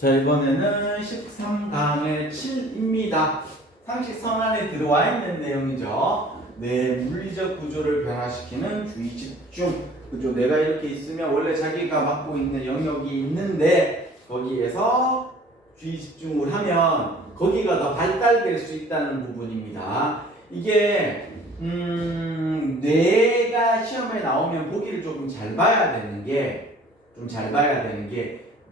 자, 이번에는 13강의 7입니다. 상식선 안에 들어와 있는 내용이죠. 내 물리적 구조를 변화시키는 주의 집중. 그죠? 내가 이렇게 있으면 원래 자기가 맡고 있는 영역이 있는데 거기에서 주의 집중을 하면 거기가 더 발달될 수 있다는 부분입니다. 이게 뇌가 시험에 나오면 보기를 조금 잘 봐야 되는 게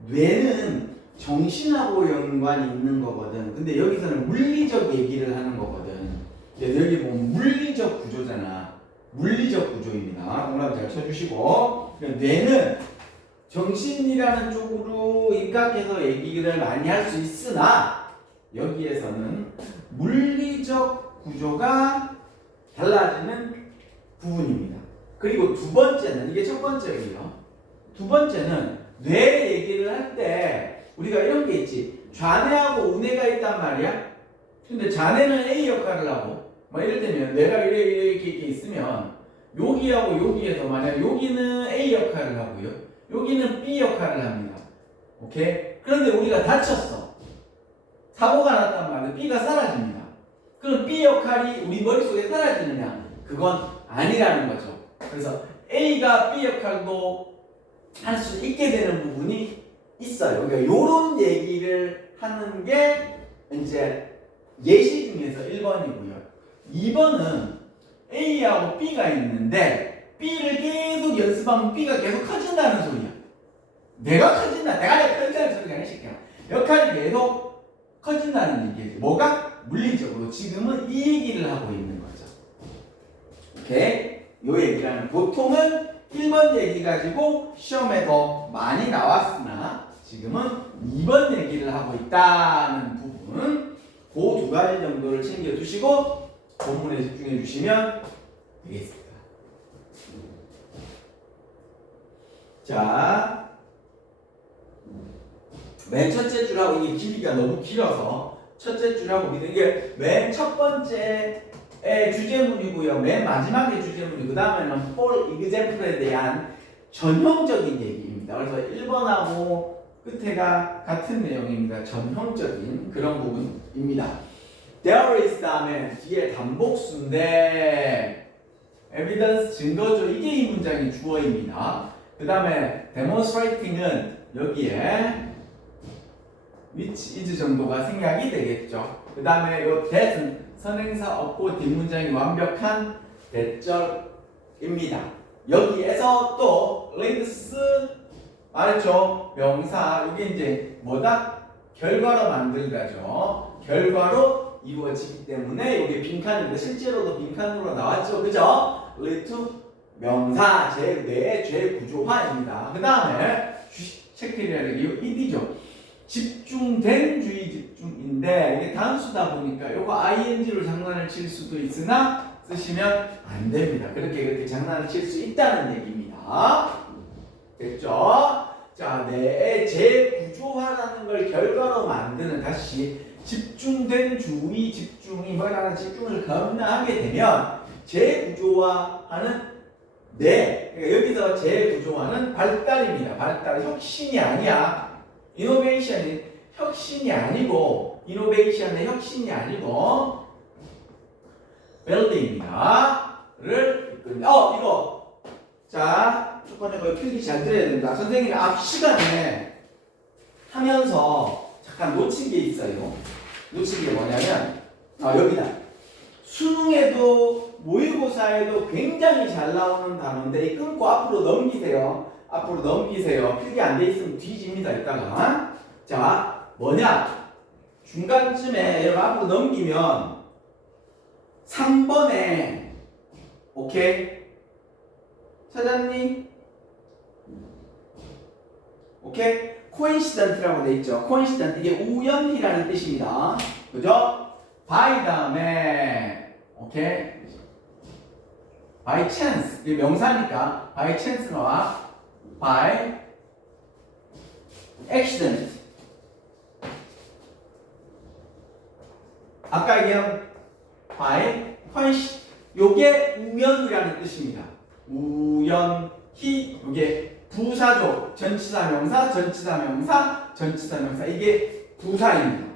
뇌는 정신하고 연관이 있는 거거든. 근데 여기서는 물리적 얘기를 하는 거거든. 여기 보면 물리적 구조잖아. 물리적 구조입니다. 동그라미 잘 쳐주시고. 뇌는 정신이라는 쪽으로 입각해서 얘기를 많이 할 수 있으나 여기에서는 물리적 구조가 달라지는 부분입니다. 그리고 두 번째는, 이게 첫 번째예요. 두 번째는 뇌 얘기를 할 때 우리가 이런 게 있지. 좌뇌하고 우뇌가 있단 말이야. 근데 좌뇌는 A 역할을 하고, 막 이럴 때면 뇌가 이렇게 있으면 여기하고 여기에서 만약 여기는 A 역할을 하고요, 여기는 B 역할을 합니다. 오케이? 그런데 우리가 다쳤어. 사고가 났단 말이야. B가 사라집니다. 그럼 B 역할이 우리 머릿속에 사라지느냐? 그건 아니라는 거죠. 그래서 A가 B 역할도 할 수 있게 되는 부분이 있어요. 그러니까 요런 얘기를 하는 게 이제 예시 중에서 1번이고요. 2번은 A하고 B가 있는데 B를 계속 연습하면 B가 계속 커진다는 소리야. 내가 커진다는 소리가 아니야, 새끼야. 역할이 계속 커진다는 얘기예요. 뭐가? 물리적으로 지금은 이 얘기를 하고 있는 거죠. 오케이? 요 얘기라는, 보통은 1번 얘기 가지고 시험에 더 많이 나왔으나 지금은 2번 얘기를 하고 있다는 부분, 그 두 가지 정도를 챙겨두시고 본문에 집중해 주시면 되겠습니다. 자, 맨 첫째 줄하고, 이게 길이가 너무 길어서 첫째 줄하고 이게 맨 첫 번째 주제문이고요. 맨 마지막에 주제문이고, 그 다음에는 for example에 대한 전형적인 얘기입니다. 그래서 1번하고 끝에가 같은 내용입니다. 전형적인 그런 부분입니다. There is 다음에 뒤에 단복수인데 evidence 증거죠. 이게 이 문장의 주어입니다. 그 다음에 demonstrating은 여기에 which is 정도가 생략이 되겠죠. 그 다음에 이 that은 선행사 없고 뒷문장이 완벽한 대절입니다. 여기에서 또 leads 말했죠. 명사, 이게 이제 뭐다? 결과로 만들다죠. 결과로 이루어지기 때문에 이게 빈칸인데 실제로도 빈칸으로 나왔죠. 그죠? lead to 명사, 뇌의 죄구조화입니다. 그 다음에 체크해야 이거 id죠. 집중된 주의 집중인데 이게 단수다 보니까 요거 ing로 장난을 칠 수도 있으나 쓰시면 안 됩니다. 그렇게 장난을 칠 수 있다는 얘기입니다. 됐죠? 자, 뇌의 재구조화라는 걸 결과로 만드는, 다시 집중된 주의 집중이 뭐라는 집중을 겁나 하게 되면 재구조화하는 뇌, 그러니까 여기서 재구조화는 발달입니다. 발달, 혁신이 아니야. 이노베이션이 혁신이 아니고, 이노베이션의 혁신이 아니고 building입니다. 를 이거 자, 첫 번째 거 필기 잘 들어야 됩니다. 선생님이 앞 시간에 하면서 잠깐 놓친 게 있어요. 놓친 게 뭐냐면 여기다. 수능에도 모의고사에도 굉장히 잘 나오는 단어인데 이 끊고 앞으로 넘기세요. 앞으로 넘기세요. 필기 안 돼 있으면 뒤집니다. 이따가. 자, 뭐냐? 중간쯤에 여러분 앞으로 넘기면 3번에 오케이? 찾았니? 오케이? coincident라고 돼 있죠. coincident, 이게 우연히라는 뜻입니다. 그죠? by 다음에 오케이? by chance, 이게 명사니까 by chance 나와. by accident. 아까 얘기한 by coincident, 요게 우연이라는 뜻입니다. 우연히, 요게 부사조, 전치사명사, 전치사명사, 전치사명사. 이게 부사입니다.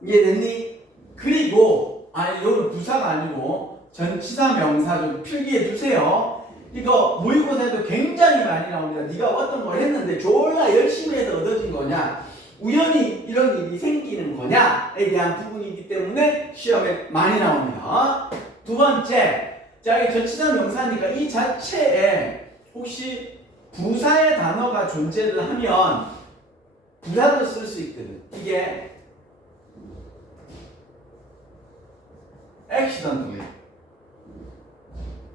이해됐니? 그리고 여기 부사가 아니고 전치사명사 좀 필기해 두세요. 이거 모의고사에도 굉장히 많이 나옵니다. 네가 어떤 걸 했는데 졸라 열심히 해서 얻어진 거냐, 우연히 이런 일이 생기는 거냐에 대한 부분이기 때문에 시험에 많이 나옵니다. 두 번째, 자, 이 전치사명사니까 이 자체에 혹시 부사의 단어가 존재를 하면 부사도 쓸 수 있거든. 이게 accidentally,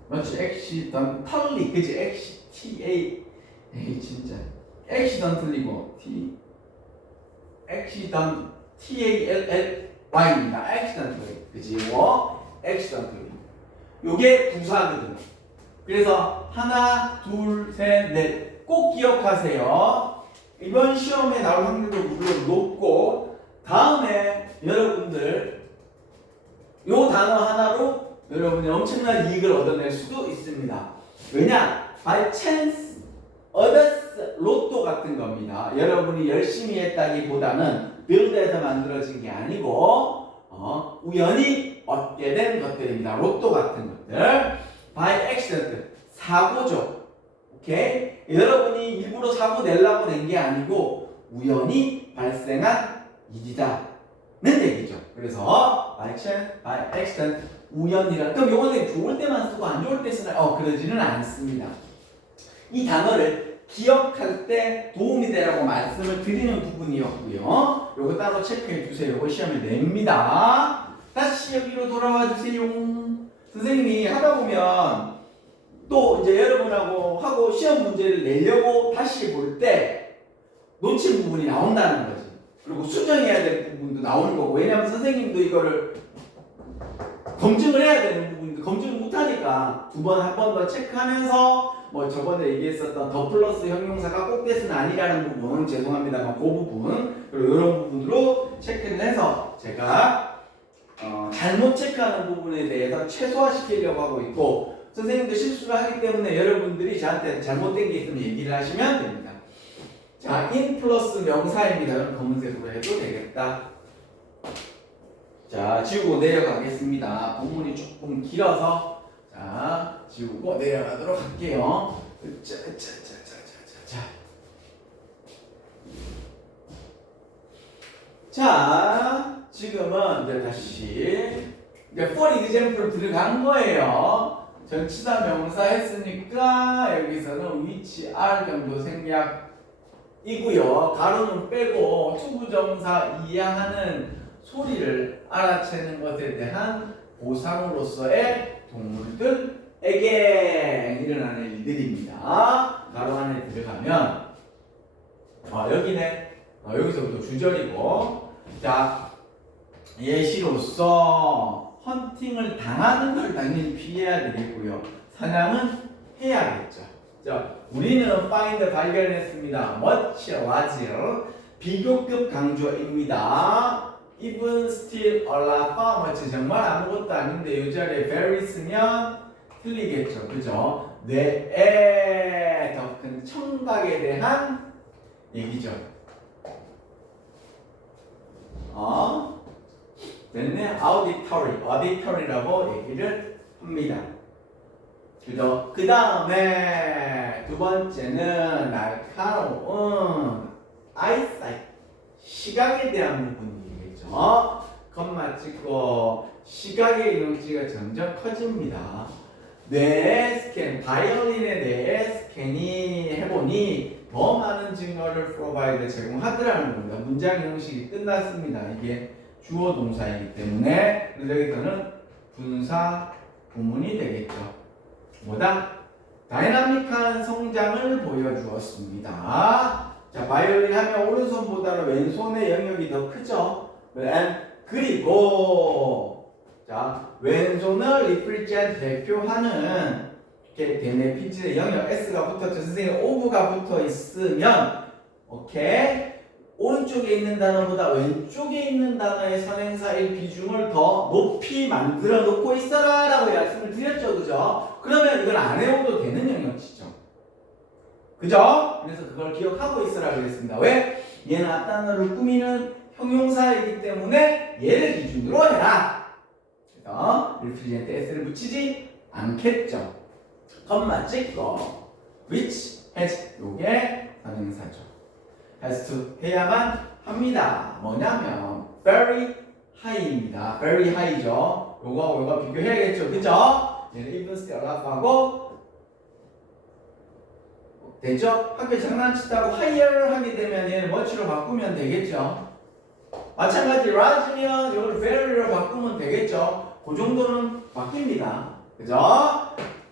맞지? accidentally, 그치? T-A, 에이 진짜 accidentally고 T-A-L-L-Y입니다. accidentally, 그치? accidentally. 요게 부사거든. 그래서 하나, 둘, 셋, 넷 꼭 기억하세요. 이번 시험에 나올 확률도 물론 높고, 다음에 여러분들 요 단어 하나로 여러분이 엄청난 이익을 얻어낼 수도 있습니다. 왜냐? by chance, others, 로또 같은 겁니다. 여러분이 열심히 했다기보다는 빌드에서 만들어진 게 아니고 우연히 얻게 된 것들입니다. 로또 같은 것들. by accident, 사고죠. 오케이? 여러분이 일부러 사고 내려고 낸 게 아니고 우연히 발생한 일이다 는 얘기죠. 그래서 by chance, by accident, 우연이라. 그럼 요거는 좋을 때만 쓰고 안 좋을 때 쓰나? 그러지는 않습니다. 이 단어를 기억할 때 도움이 되라고 말씀을 드리는 부분이었고요. 요거 따로 체크해 주세요. 요거 시험에 냅니다. 다시 여기로 돌아와 주세요. 선생님이 하다 보면 또 이제 여러분하고 하고 시험 문제를 내려고 다시 볼 때 놓친 부분이 나온다는 거지. 그리고 수정해야 될 부분도 나오는 거고. 왜냐면 선생님도 이거를 검증을 해야 되는 부분인데 검증을 못하니까 두 번, 한 번 더 체크하면서 뭐 저번에 얘기했었던 더 플러스 형용사가 꼭 대수는 아니라는 부분, 죄송합니다만 그 부분, 그리고 이런 부분으로 체크를 해서 제가 잘못 체크하는 부분에 대해서 최소화시키려고 하고 있고, 선생님도 실수를 하기 때문에 여러분들이 저한테 잘못된 게 있으면 얘기를 하시면 됩니다. 자, in 플러스 명사입니다. 여러분 검은색으로 해도 되겠다. 자, 지우고 내려가겠습니다. 본문이 조금 길어서 자, 지우고 내려가도록 할게요. 자, 지금은 이제 다시 이제 for example 들어간 거예요. 전치사 명사 했으니까 여기서는 which are 정도 생략이고요. 가로는 빼고 투부정사 이해하는 소리를 알아채는 것에 대한 보상으로서의 동물들에게 일어나는 일들입니다. 가로 안에 들어가면 여기네. 여기서부터 주절이고, 자, 예시로서 헌팅을 당하는 걸 당연히 피해야 되겠고요. 사냥은 해야겠죠. 자, 우리는 find 발견했습니다. much larger, 비교급 강조입니다. even, still, a lot, far much. 정말 아무것도 아닌데 이 자리에 very 쓰면 틀리겠죠. 그죠? 뇌의 더 큰 청각에 대한 얘기죠. 됐네. auditory라고 얘기를 합니다. 그죠? 그 다음에 두 번째는 날카로운 eyesight, 시각에 대한 부분이겠죠. 컴마 찍고 시각의 이동치가 점점 커집니다. 뇌의 스캔, 바이올린의 뇌의 스캔이 해보니 더 많은 증거를 provide, 제공하더라는 겁니다. 문장 형식이 끝났습니다. 이게 주어 동사이기 때문에. 그래서 여기서는 분사 구문이 되겠죠. 뭐다? 다이나믹한 성장을 보여주었습니다. 자, 바이올린 하면 오른손보다는 왼손의 영역이 더 크죠. 그리고 자, 왼손을 represent, 대표하는 베네피트의 영역 S가 붙었죠. 선생님 오브가 붙어 있으면 오케이, 오른쪽에 있는 단어보다 왼쪽에 있는 단어의 선행사의 비중을 더 높이 만들어 놓고 있어라 라고 말씀을 드렸죠. 그죠? 그러면 이걸 안 해오도 되는 영역이죠. 그죠? 그래서 그걸 기억하고 있으라 그랬습니다. 왜? 얘는 앞단어를 꾸미는 형용사이기 때문에 얘를 기준으로 해라. 그래서 represent s를 붙이지 않겠죠. 컴마 찍고 which has 요게 선행사죠. has to 해야만 합니다. 뭐냐면 very high입니다. very high죠. 요거하고 요거 비교해야겠죠. 그죠? 얘는 even still up하고 되죠? 학교 장난치다고 higher 하게 되면 얘는 much로 바꾸면 되겠죠. 마찬가지 large면 이걸 very로 바꾸면 되겠죠. 그 정도는 바뀝니다. 그죠?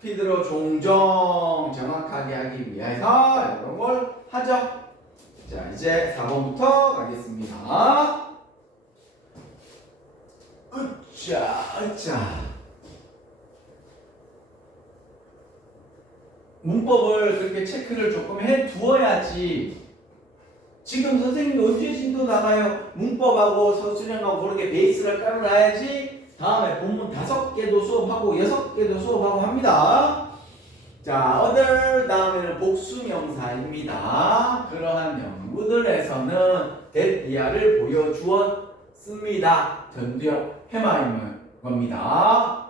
스피드로 종종 정확하게 하기 위해서 이런 걸 하죠. 자, 이제 4번부터 가겠습니다. 으짜. 문법을 그렇게 체크를 조금 해 두어야지. 지금 선생님이 언제 진도 나가요? 문법하고 서술형하고 그렇게 베이스를 깔아놔야지 다음에 본문 5개도 수업하고 6개도 수업하고 합니다. 자, other 다음에는 복수명사입니다. 그러한 연구들에서는 that 이하를 보여주었습니다. 전두엽 해마인 겁니다.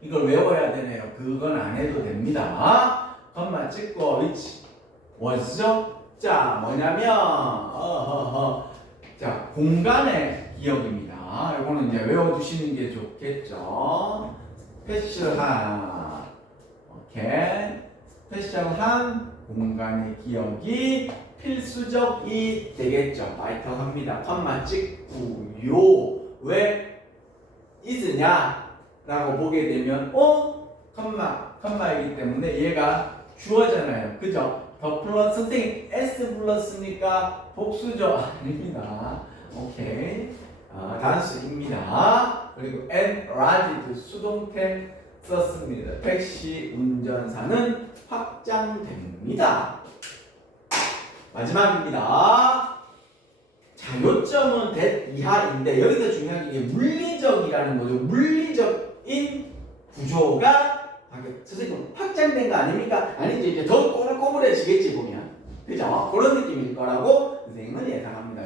이걸 외워야 되네요. 그건 안 해도 됩니다. 컴마 찍고 which was죠? 자, 뭐냐면 자, 공간의 기억입니다. 이거는 이제 외워두시는 게 좋겠죠. 스페셜한 오케이. 스페셜한 공간의 기억이 필수적이 되겠죠. 마이터 합니다. 컴마 찍고요. 왜 is냐? 라고 보게 되면 컴마이기 때문에 얘가 주어잖아요. 그죠? 더 플러스 선생님 S 플러스니까 복수죠? 아닙니다. 오케이. 단수입니다. 그리고 and large 수동태 썼습니다. 택시 운전사는 확장됩니다. 마지막입니다. 자, 요점은 that 이하인데 여기서 중요한 게 물리적이라는 거죠. 물리적인 구조가 선생님 확장된 거 아닙니까? 아니지. 이제 더 꼬불꼬불해지겠지 보면. 그죠? 그런 느낌일 거라고 선생님은 예상합니다.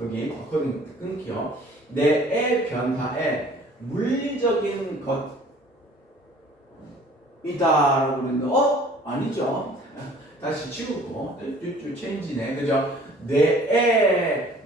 여기 끊기요. 내의 변화에 물리적인 것이다라고 그랬는데 아니죠. 다시 지우고 체인지네. 그죠? 내의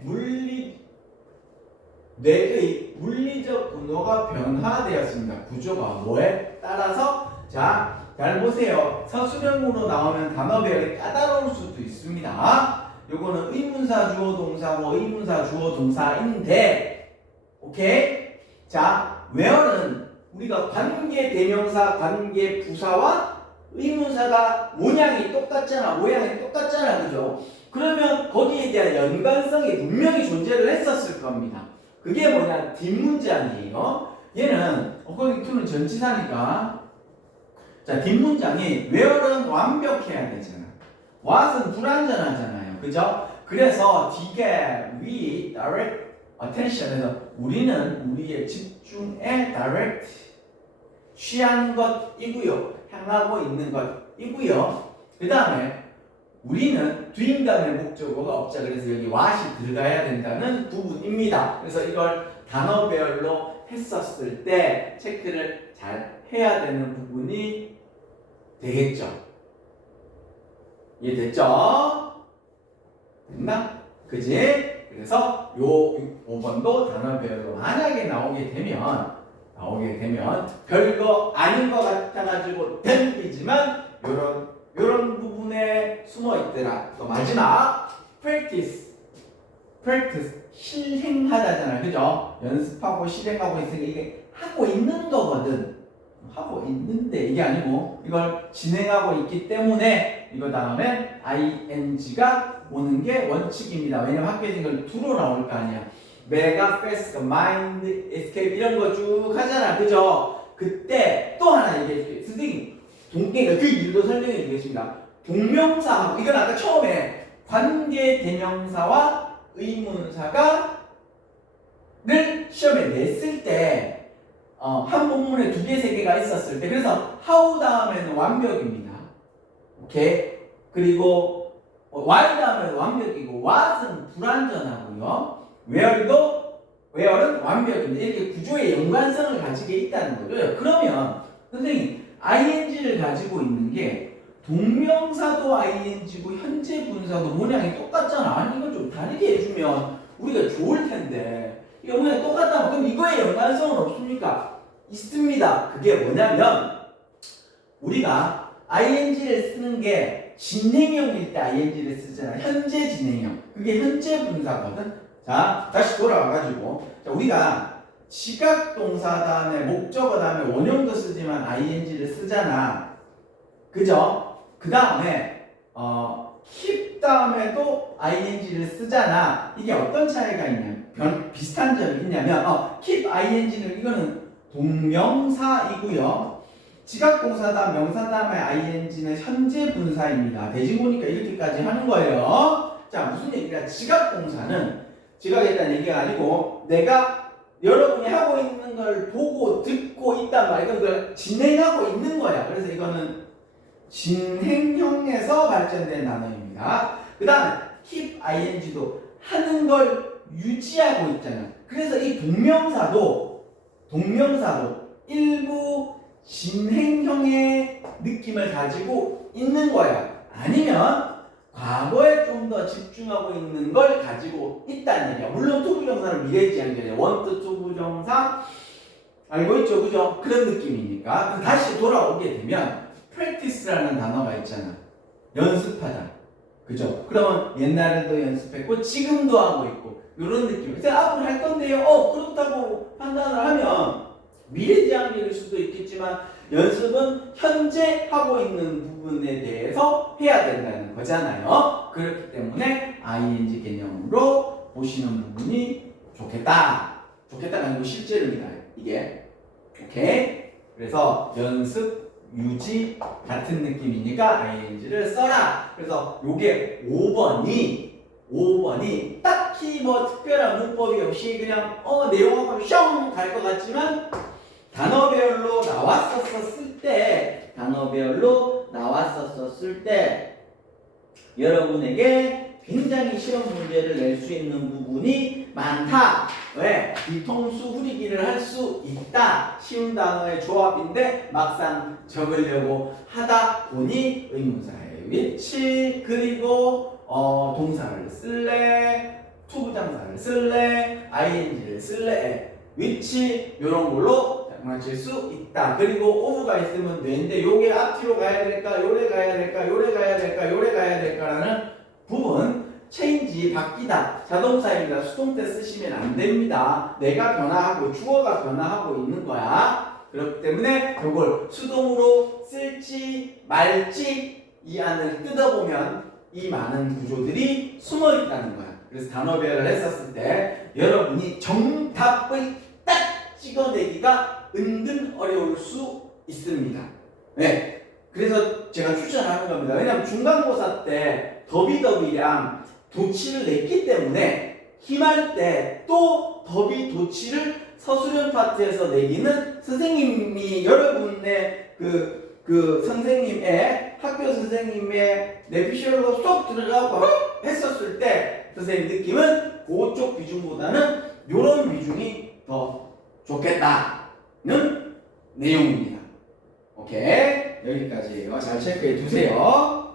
물리적 구조가 변화되었습니다. 구조가 뭐에 따라서 자, 잘 보세요. 서술형으로 나오면 단어 배열이 까다로울 수도 있습니다. 요거는 의문사 주어 동사고 의문사 주어 동사인데 오케이? 자, where는 우리가 관계 대명사 관계 부사와 의문사가 모양이 똑같잖아. 그죠? 그러면 거기에 대한 연관성이 분명히 존재를 했었을 겁니다. 그게 뭐냐? 뒷문장이에요. 얘는 according to는 전치사니까 자, 뒷문장이 where는 완벽해야 되잖아. what은 불완전하잖아요. 그죠? 그래서 뒤에 we direct attention에서 우리는 우리의 집중에 direct 취하는 것이고요. 향하고 있는 것이고요. 그 다음에 우리는 doing 다음에 목적어가 없자. 그래서 여기 what이 들어가야 된다는 부분입니다. 그래서 이걸 단어별로 했었을 때 체크를 잘 해야 되는 부분이 되겠죠. 이해됐죠? 됐나? 그지? 그래서 요 5번도 단어별로 만약에 나오게 되면 별거 아닌 것 같아가지고 덤비지만 요런 부분에 숨어 있더라. 또 마지막 practice 실행하다잖아요. 그죠? 연습하고 실행하고 있으니까 이게 하고 있는 거거든. 하고 있는데 이게 아니고 이걸 진행하고 있기 때문에 이거 다음에 ing가 오는 게 원칙입니다. 왜냐면 학교에서 이걸 두로 나올 거 아니야. 메가 패스트 마인드 에스케이프 이런 거 쭉 하잖아. 그죠? 그때 또 하나 얘기해 줄게요. 선생님 그 일도 설명해 주겠습니다. 동명사하고 이건 아까 처음에 관계 대명사와 의문사가 를 시험에 냈을 때 한 본문에 2개, 3개가 있었을 때 그래서 how 다음에는 완벽입니다. 오케이? 그 그리고 why 다음에 완벽이고 what은 불완전하고요. where는 완벽인데 이렇게 구조의 연관성을 가지게 있다는 거죠. 그러면 선생님 ing를 가지고 있는 게 동명사도 ing고 현재 분사도 모양이 똑같잖아. 아니 이걸 좀 다르게 해주면 우리가 좋을 텐데 이거 모양이 똑같다면 그럼 이거의 연관성은 없습니까? 있습니다. 그게 뭐냐면 우리가 ing를 쓰는 게 진행형일 때 ing를 쓰잖아. 현재 진행형. 그게 현재 분사거든. 자, 다시 돌아와가지고 자, 우리가 지각동사 다음에 목적어 다음에 원형도 쓰지만 ing를 쓰잖아. 그죠? 그 다음에 keep 다음에도 ing를 쓰잖아. 이게 어떤 차이가 있냐면 비슷한 점이 있냐면 keep ing는 이거는 동명사이고요. 지각동사 다음 명사 다음에 ing는 현재 분사입니다. 대신 보니까 이렇게까지 하는 거예요. 자, 무슨 얘기냐? 지각동사는 지각했다는 얘기가 아니고 내가 여러분이 하고 있는 걸 보고 듣고 있단 말이야. 그걸 진행하고 있는 거야. 그래서 이거는 진행형에서 발전된 단어입니다. 그 다음에 keep ing도 하는 걸 유지하고 있잖아. 그래서 이 동명사도 일부 진행형의 느낌을 가지고 있는 거야. 아니면 과거에 좀 더 집중하고 있는 걸 가지고 있다는 얘기야. 물론 투부정사는 미래지향적이야. 원투 투부정사 알고 있죠, 그죠? 그런 느낌이니까. 다시 돌아오게 되면 practice라는 단어가 있잖아. 연습하다. 그죠? 그러면 옛날에도 연습했고 지금도 하고 있고 이런 느낌. 그래서 앞으로 할 건데요. 그렇다고 판단을 하면 미래지향적일 수도 있겠지만 연습은 현재 하고 있는 부분에 대해서 해야 된다는 거잖아요. 그렇기 때문에 ing 개념으로 보시는 부분이 좋겠다. 좋겠다가 아니고 실제로입니다. 이게. 오케이? 그래서 연습, 유지 같은 느낌이니까 ing를 써라. 그래서 요게 5번이 딱히 뭐 특별한 문법이 없이 그냥 내용하고 슝 갈 것 같지만 단어별로 나왔었을 때 여러분에게 굉장히 시험 문제를 낼 수 있는 부분이 많다. 왜? 뒤통수 후리기를 할 수 있다. 쉬운 단어의 조합인데 막상 적으려고 하다 보니 의문사의 위치 그리고 동사를 쓸래 투부정사를 쓸래 ing를 쓸래 위치 이런 걸로 맞출 수 있다. 그리고 오브가 있으면 되는데 요게 앞뒤로 가야 될까 요래 가야 될까 요래 가야 될까 요래 가야 될까라는 부분 change 바뀌다 자동사입니다. 수동 때 쓰시면 안 됩니다. 내가 변화하고 주어가 변화하고 있는 거야. 그렇기 때문에 요걸 수동으로 쓸지 말지 이 안을 뜯어보면 이 많은 구조들이 숨어 있다는 거야. 그래서 단어별을 했었을 때 여러분이 정답을 딱 찍어내기가 은근 어려울 수 있습니다. 네. 그래서 제가 추천하는 겁니다. 왜냐하면 중간고사 때 더비더비랑 도치를 냈기 때문에 힘할 때 또 더비 도치를 서술형 파트에서 내기는 선생님이 여러분의 그 선생님의 학교 선생님의 내피셜로 쏙 들어가고 했었을 때 선생님 느낌은 그쪽 비중보다는 이런 비중이 더 좋겠다는 내용입니다. 오케이 여기까지예요. 잘 체크해 두세요.